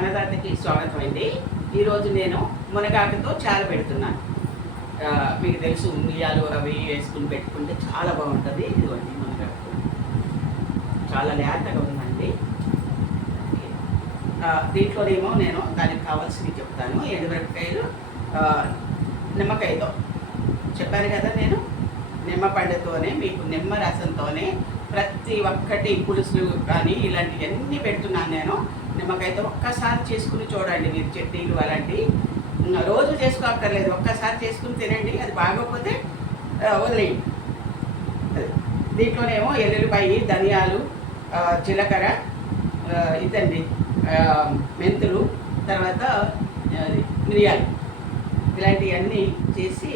అన్నదాతకి స్వాగతం అండి. ఈరోజు నేను మునగాకుతో చారు పెడుతున్నాను. మీకు తెలుసు మిరియాలు అవి వేసుకుని పెట్టుకుంటే చాలా బాగుంటుంది. ఇదిగోండి మునగాకు చాలా లేతగా ఉందండి. దీంట్లోనేమో నేను దానికి కావాల్సినవి చెప్తాను. ఎండుమిరపకాయలు, నిమ్మకాయతో చెప్పాను కదా, నేను నిమ్మ పండుతోనే మీకు నిమ్మ రసంతోనే ప్రతి ఒక్కటి పులుసులు కానీ ఇలాంటివన్నీ పెడుతున్నాను నేను. నిమ్మకాయతో ఒక్కసారి చేసుకుని చూడండి మీరు. చట్నీలు అలాంటివి రోజు చేసుకోక్కర్లేదు, ఒక్కసారి చేసుకుని తినండి. అది బాగోకపోతే వదిలేయండి. దీంట్లోనేమో ఎల్లుల్లిపాయి, ధనియాలు, జీలకర్ర, ఇదండి మెంతులు, తర్వాత మిరియాలు, ఇలాంటివన్నీ చేసి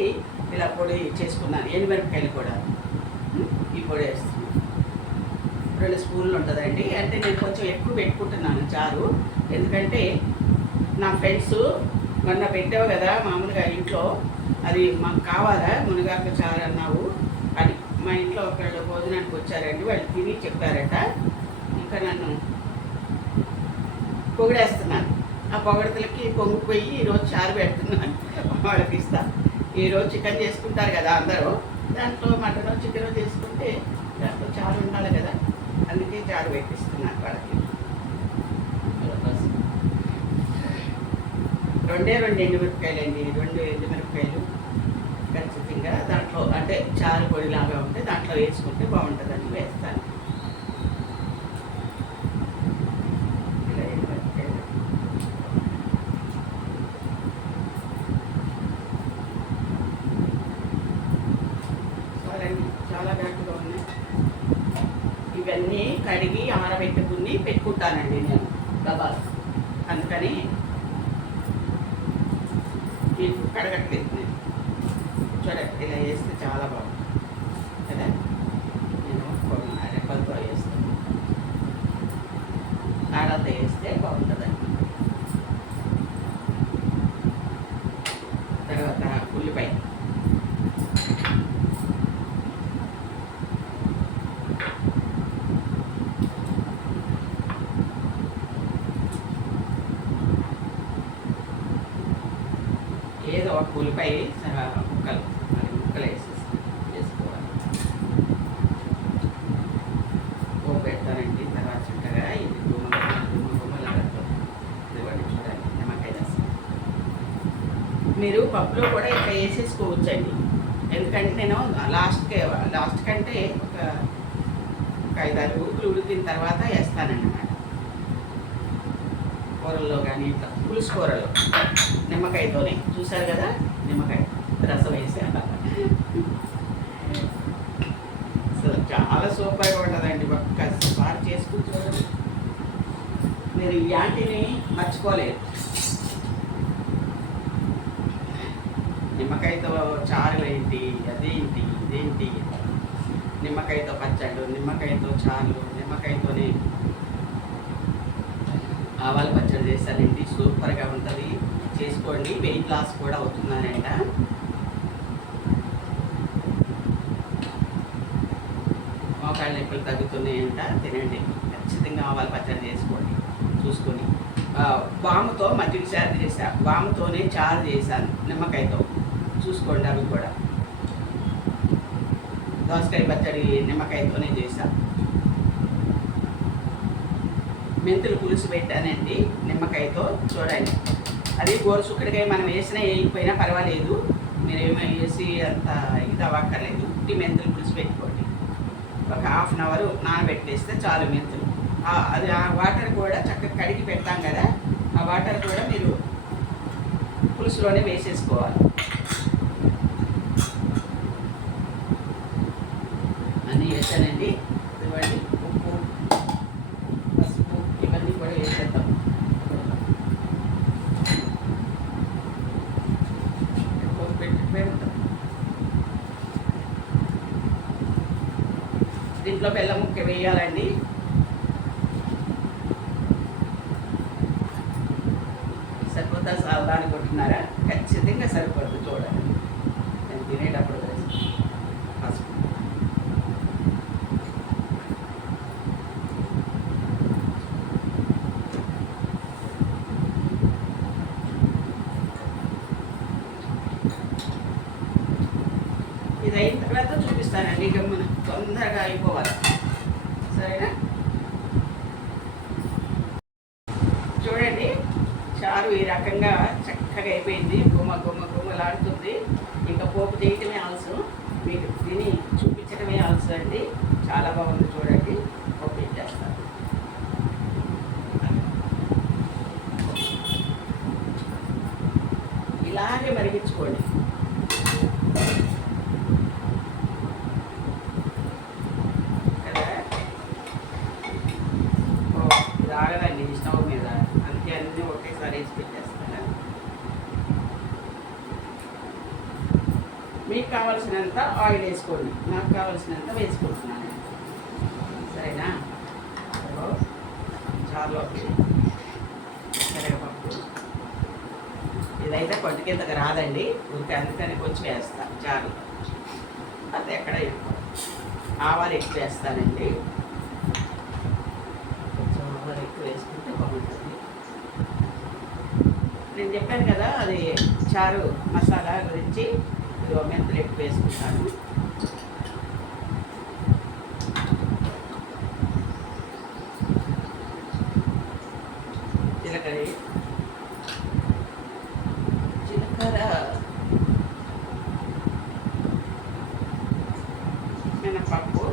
ఇలా పొడి చేసుకున్నాను. ఎండుమిరపకాయలు కూడా ఈ పొడి వేస్తున్నాను. 2 స్పూన్లు ఉంటుందండి. అంటే నేను కొంచెం ఎక్కువ పెట్టుకుంటున్నాను చారు. ఎందుకంటే నా ఫ్రెండ్స్ మొన్న పెట్టావు కదా మామూలుగా ఇంట్లో, అది మాకు కావాలా మునగాకు చారు అన్నావు అని మా ఇంట్లో ఒకళ్ళు భోజనానికి వచ్చారండి. వాళ్ళు తిని చెప్పారట. ఇంకా నన్ను పొగిడేస్తున్నాను. ఆ పొగడతలకి పొంగిపోయి ఈరోజు చారు పెడుతున్నాను. వాళ్ళకి ఇస్తా. ఈరోజు చికెన్ చేసుకుంటారు కదా అందరూ, దాంట్లో మటన్ చికెన్ చేసుకుంటే దాంట్లో చారు ఉండాలి కదా, అందుకే చారు పెట్టిస్తున్నాను వాళ్ళకి. 2 ఎండుమిరపకాయలు అండి, 2 ఎండుమిరపకాయలు ఖచ్చితంగా దాంట్లో, అంటే చారు పొడిలాగా ఉంటే దాంట్లో వేసుకుంటే బాగుంటుందని వేస్తాను. ఇలా ఎండుమిరపకాయలు చాలా ఘాటుగా ఉన్నాయి. ఇవన్నీ కడిగి ఆరబెట్టుకుని పెట్టుకుంటానండి నేను డబ్బాలు. అందుకని ఇప్పుడు కడగట్లేదు నేను. చూడండి ఇలా వేస్తే చాలా బాగుంటుంది కదా. నేను రెప్పలతో వేస్తాను, ఆడలతో వేస్తే బాగుంటుందండి. తర్వాత ఉల్లిపాయ, ఏదో ఒక ఉల్లిపాయ ముక్కలు వేసుకోవాలి. పోపు పెడతానండి. తర్వాత చక్కగా ఇది గుమ్మలు ఇవ్వండి. చూడండి నిమ్మకాయ రసం. మీరు పప్పులో కూడా ఇట్లా వేసేసుకోవచ్చండి. ఎందుకంటే నేను లాస్ట్ కంటే ఒక 5-6 ఊరుకులు ఉడికిన తర్వాత వేస్తానన్నమాట. కూరల్లో కానీ ఇట్లా పులుసు కూరలో నిమ్మకాయతోనే. చూసారు కదా, నిమ్మకాయ రసం వేసాను. అసలు చాలా సూపర్గా ఉంటుందండి. ఒక్కసారి చేసుకుని చూడండి, మీరు ఈ యాంటీని మర్చిపోలేరు. నిమ్మకాయతో చారు ఏంటి, అదేంటి, ఇదేంటి, నిమ్మకాయతో పచ్చళ్ళు, నిమ్మకాయతో చారు, నిమ్మకాయతోనే ఆవాల పచ్చడి చేస్తానండి. సూపర్గా ఉంటుంది, చేసుకోండి. వెయిట్ లాస్ కూడా అవుతున్నానంట. మోకాళ్ళ నొప్పులు తగ్గుతున్నాయంట. తినండి, ఖచ్చితంగా ఆవాల పచ్చడి చేసుకోండి. చూసుకొని వాముతో మజ్జిగ చారు చేసా, వాముతోనే చారు చేశాను నిమ్మకాయతో. చూసుకోండి అవి కూడా. దోసకాయ పచ్చడి నిమ్మకాయతోనే చేశాను. మెంతులు పులుసు పెట్టానండి నిమ్మకాయతో. చూడండి, అది గోరుచుక్కడికాయ మనం వేసినా వేయకపోయినా పర్వాలేదు. మీరేమో వేసి అంత ఇది అవ్వక్కర్లేదు. ఉట్టి మెంతులు పులుసు పెట్టుకోండి. ఒక 1/2 అవర్ నానబెట్టేస్తే చాలు మెంతులు. అది ఆ వాటర్ కూడా చక్కగా కడిగి పెడతాం కదా, ఆ వాటర్ కూడా మీరు పులుసులోనే వేసేసుకోవాలి. అన్నీ వేసానండి. ఇవ్వండి, ఉప్పు, పసుపు, ఇవన్నీ కూడా వేసేద్దాం. దీంట్లో బెల్లం ముక్క వేయాలండి. సరిపోతా సాల్దా అనుకుంటున్నారా? ఖచ్చితంగా సరిపోతుంది. చూడండి, నేను తినేటప్పుడు పసుపు, ఇది అయిన తర్వాత చూపిస్తానండి. ఇక మనం తొందరగా అయిపోవాలి. సరేనా? చూడండి, చారు ఈ రకంగా చక్కగా అయిపోయింది. గుమ్మలాడుతుంది. ఇంకా పోపు చేయటమే ఆలస్యం, మీకు తిని చూపించడమే ఆలస్యం అండి. చాలా బాగుంది. చూడండి, పోపు చేస్తాను. ఇలాగే మరిగించుకోండి. కదా, ఇది ఆగదండి స్టవ్ మీద, అందుకే అన్నీ ఒకేసారి వేసి పెట్టేస్తాను. మీకు కావాల్సినంత ఆయిల్ వేసుకోండి, నాకు కావాల్సినంత వేసుకుంటున్నాను. సరేనా? చారులోకి శనగపప్పు, ఇదైతే కొంచెం కిందకి రాదండి, ఊరికి అందుకని కొంచెం వేస్తాను. చారు అది ఎక్కడ ఎక్కువ. ఆవాలు ఎక్కువ వేస్తానండి, కొంచెం ఆవాలు ఎక్కువ వేసుకుంటే బాగుంటుంది. నేను చెప్పాను కదా అది చారు మసాలా గురించి. ఇదిగో మెంతులు ఎక్కువ వేసుకుంటాను. జీలకర్ర మినపప్పు,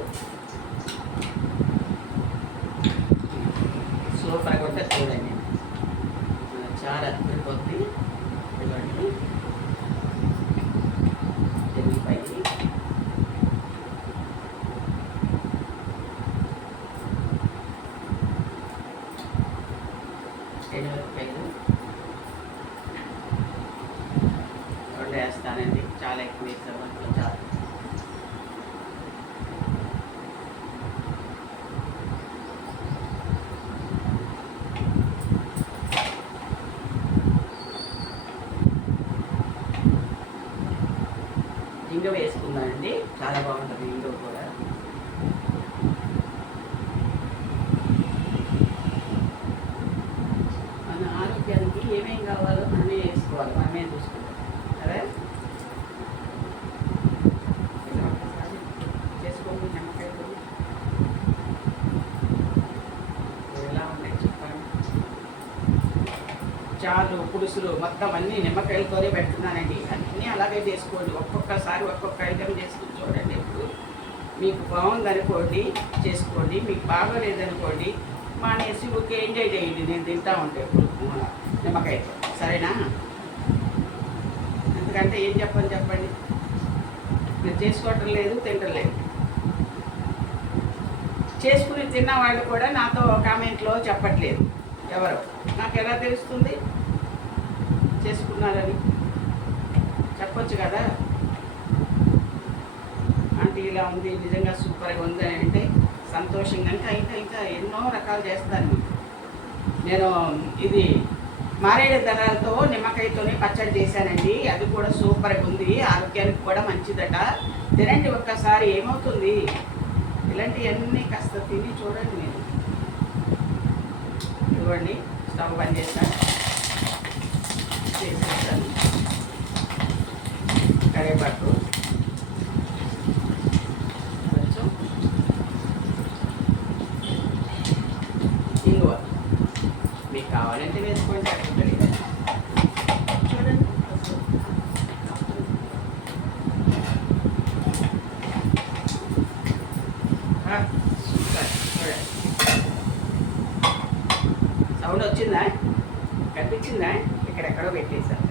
సూపర్గా ఉంటుంది. చూడండి, చాలా అద్భుతమైంది. ఇవ్వండి, ఎల్లిపాయ, ఎండుమిరపకాయలు రెండు వేస్తానండి. చాలా ఎక్కువ వేస్తాను దాంట్లో. చాలా ఇంగ వేసుకుందానండి, చాలా బాగుంటుంది ఇంగ కూడా. మన ఆరోగ్యానికి ఏమేమి కావాలో మనమే వేసుకోవాలి, మనమే చూసుకోవాలి. అదే చేసుకోండి. నిమ్మకాయలు ఎలా ఉన్నాయి చెప్పండి. చారు పులుసులు మొత్తం అన్నీ నిమ్మకాయలతోనే పెడుతున్నానండి. అన్నీ అలాగే చేసుకోండి. ఒక్కొక్కసారి ఒక్కొక్క ఐటెం చేసుకుని చూడండి. ఇప్పుడు మీకు బాగుందనుకోండి చేసుకోండి, మీకు బాగోలేదనుకోండి మానేసి ఊరికే ఎంజాయ్ చేయండి. నేను తింటా ఉంటే ఇప్పుడు నిమ్మకాయతో. సరేనా? ఎందుకంటే ఏం చెప్పండి, మీరు చేసుకోవటం లేదు, తినటం లేదు. చేసుకుని తిన్న వాళ్ళు కూడా నాతో కామెంట్లో చెప్పట్లేదు ఎవరు. నాకు ఎలా తెలుస్తుంది చేసుకున్నారని? చెప్పొచ్చు కదా, అంటే ఇలా ఉంది, నిజంగా సూపర్గా ఉంది అంటే సంతోషంగా. ఇంకా ఎన్నో రకాలు చేస్తాను నేను. ఇది మారేడు దళాలతో నిమ్మకాయతోనే పచ్చడి చేశానండి. అది కూడా సూపర్గా ఉంది, ఆరోగ్యానికి కూడా మంచిదట. తినండి ఒక్కసారి, ఏమవుతుంది. ఇలాంటివన్నీ కాస్త తిని చూడండి. నేను ఇవ్వండి, స్టవ్ బంద్ చేస్తాను, చేసేస్తాను. కరివేపాకు కొంచెం, ఇంగువ మీకు కావాలంటే వేసుకోండి, అక్కడ చూడండి. సూపర్. చూడండి, సౌండ్ వచ్చిందా? కనిపించిందా? ఎక్కడెక్కడో పెట్టేశారు.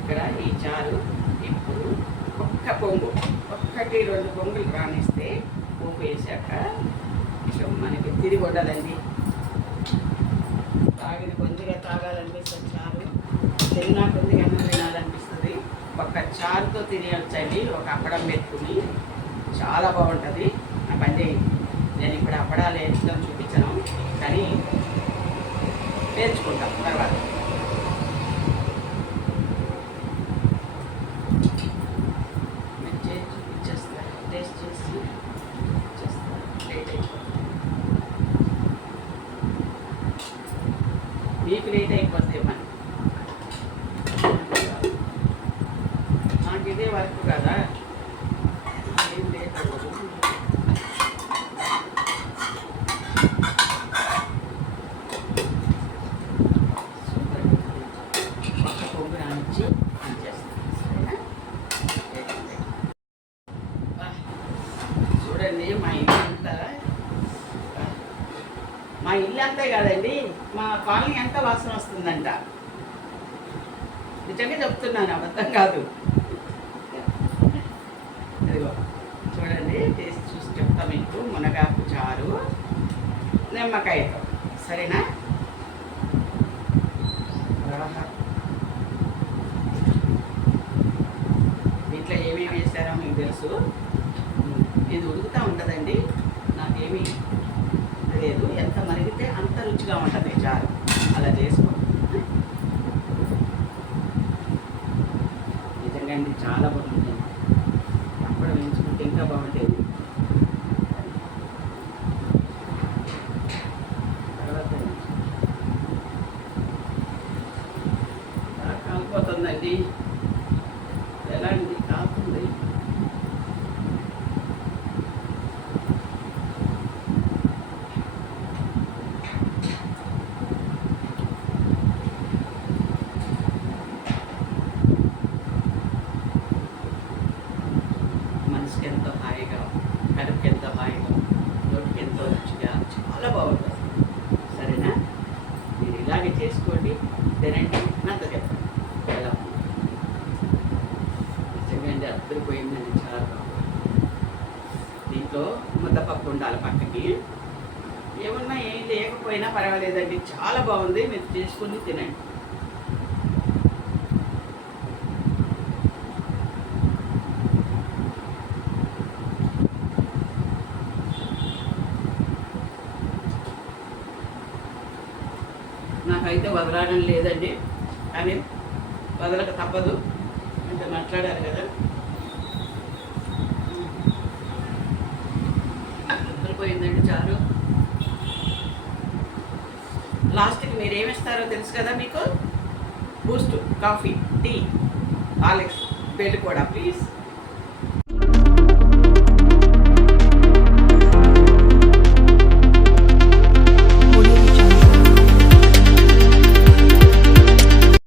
ఇక్కడ ఈ చారు ఇప్పుడు ఒక్క పొంగు, 1-2 పొంగులు రానిస్తే పొంగు వేసాక ఇక మనకి తిరిగి ఉండదండి. తాగిన కొద్దిగా తాగాలనిపిస్తుంది చారు, తిన్నా కొద్దిగా తినాలనిపిస్తుంది. ఒక చారుతో తినేయచ్చండి, ఒక అప్పడం పెట్టుకుని. చాలా బాగుంటుంది. నా పని చేయండి. నేను ఇప్పుడు అప్పడాలు వేయించడం చూపించను, కానీ నేర్చుకుంటాం తర్వాత. టేస్ట్ చేసి లేట్ అయిపోతుంది. మా ఇల్లు అంతే కాదండి, మా కాలనీ అంతా వాసన వస్తుందంట. నిజంగా చెప్తున్నాను, అబద్ధం కాదు. ఇదిగో చూడండి, టేస్ట్ చూసి చెప్తా మీకు. మునగాకు చారు నిమ్మకాయతో, సరేనా? దీంట్లో ఏమేమి వేసారో మీకు తెలుసు. ఇది ఉడుకుతూ ఉంటుందండి, నాకేమీ లేదు. ఎంత మరిగితే అంత రుచిగా ఉంటుంది చారు. అలా చేసుకో. నిజంగా అండి చాలా బాగుంటుంది. అప్పుడు వేయించుకుంటే ఇంకా బాగుంటుంది. తర్వాత కాలిపోతుందండి. ఎలా అండి కాలుతుంది? మనసుకి ఎంతో హాయిగా, కడుపుకి ఎంతో హాయిగా, నోటికి ఎంతో రుచిగా, చాలా బాగుంటుంది. సరేనా? మీరు ఇలాగే చేసుకోండి, తినండి, నాతో చెప్పండి ఎలా ఉంది. నిజంగా అద్దరిపోయిందండి, చాలా బాగుంది. దీంట్లో ముద్దపప్పు ఉండాలి పక్కకి. ఏమన్నా ఏం లేకపోయినా పర్వాలేదండి, చాలా బాగుంది. మీరు చేసుకుని తినండి. నాకైతే వదలడం లేదండి, కానీ వదలక తప్పదు, అంటే మాట్లాడారు కదా. నిద్రపోయిందండి చారు. లాస్ట్కి మీరు ఏమిస్తారో తెలుసు కదా మీకు. బూస్ట్, కాఫీ, టీ, హార్లిక్స్, బెల్లు కూడా ప్లీజ్.